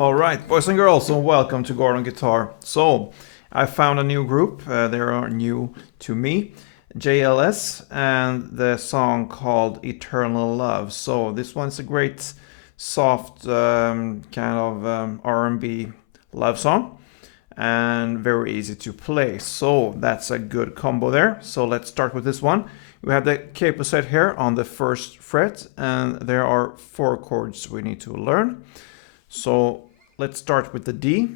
Alright, boys and girls, so welcome to Gordon Guitar. So, I found a new group, they are new to me, JLS, and the song called Eternal Love. So, this one's a great, soft, kind of R&B love song, and very easy to play. So, that's a good combo there. So, let's start with this one. We have the capo set here on the first fret, and there are 4 chords we need to learn. So let's start with the D.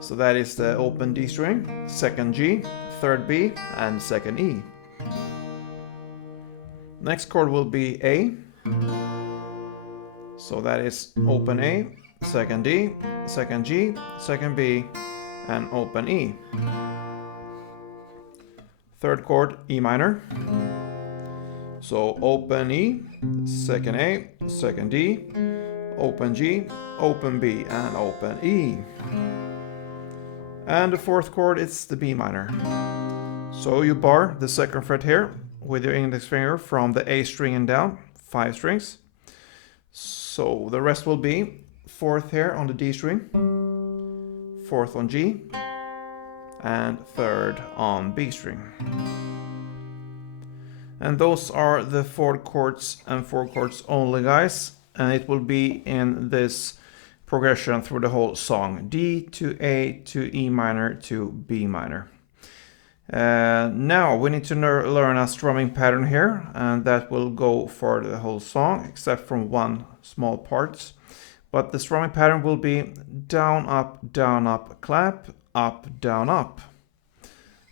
So that is the open D string, second G, third B, and second E. Next chord will be A. So that is open A, second D, second G, second B, and open E. Third chord, E minor. So open E, second A, second D, open G, open B, and open E. And the fourth chord is the B minor. So you bar the second fret here with your index finger from the A string and down, 5 strings. So the rest will be 4th here on the D string, 4th on G, and 3rd on B string. And those are the 4 chords and 4 chords only, guys. And it will be in this progression through the whole song. D to A to E minor to B minor. Now we need to learn a strumming pattern here, and that will go for the whole song except from one small part. But the strumming pattern will be down, up, clap, up, down, up.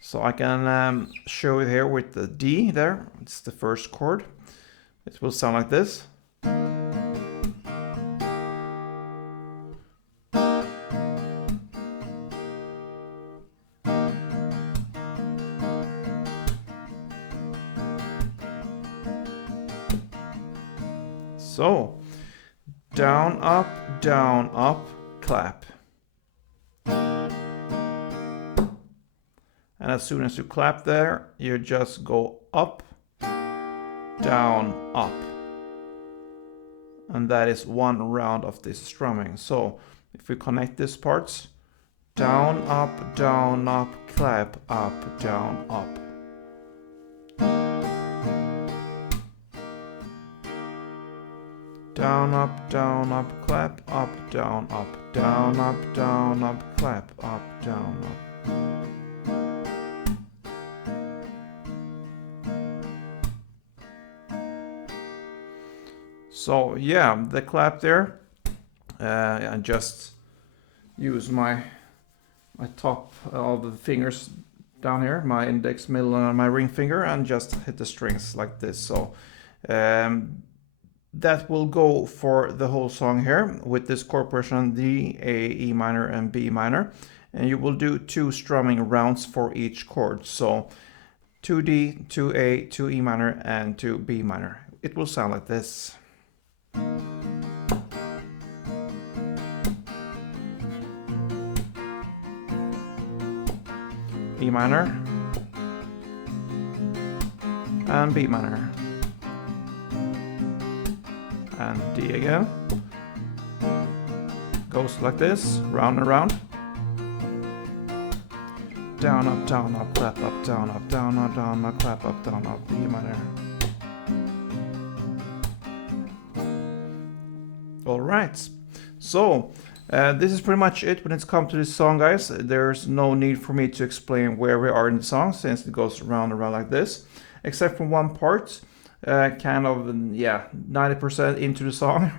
So I can show it here with the D there. It's the first chord. It will sound like this. So, down, up, clap. And as soon as you clap there, you just go up, down, up. And that is one round of this strumming. So if we connect these parts, down, up, clap, up, down, up. Down, up, clap, up, down, up. Down, up, clap, up, down, up. So yeah, the clap there, I just use my top of the fingers down here, my index, middle, and my ring finger, and just hit the strings like this. So that will go for the whole song here with this chord progression D, A, E minor, and B minor. And you will do 2 strumming rounds for each chord. So 2 D, 2 A, 2 E minor, and 2 B minor. It will sound like this. E minor and B minor and D again. Goes like this, round and round. Down, up, clap, up, down, up, clap, up, down, up, E minor. Alright, so this is pretty much it when it's come to this song, guys. There's no need for me to explain where we are in the song since it goes round and round like this. Except for one part, kind of, yeah, 90% into the song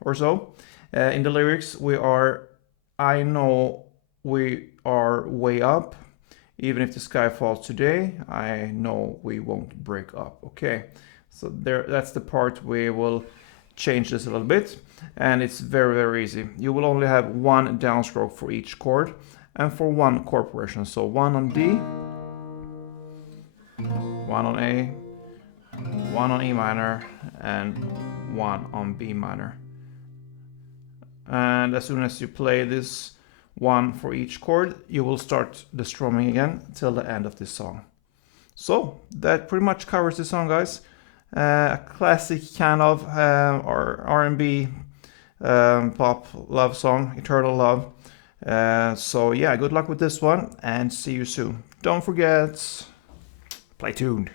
or so. In the lyrics, I know we are way up. Even if the sky falls today, I know we won't break up. Okay, so that's the part we will change this a little bit, and it's very, very easy. You will only have 1 downstroke for each chord and for 1 chord progression. So 1 on D, 1 on A, 1 on E minor, and 1 on B minor. And as soon as you play this 1 for each chord, you will start the strumming again till the end of this song. So that pretty much covers the song, guys. A classic kind of R&B pop love song, Eternal Love. So yeah, good luck with this one and see you soon. Don't forget, play tuned.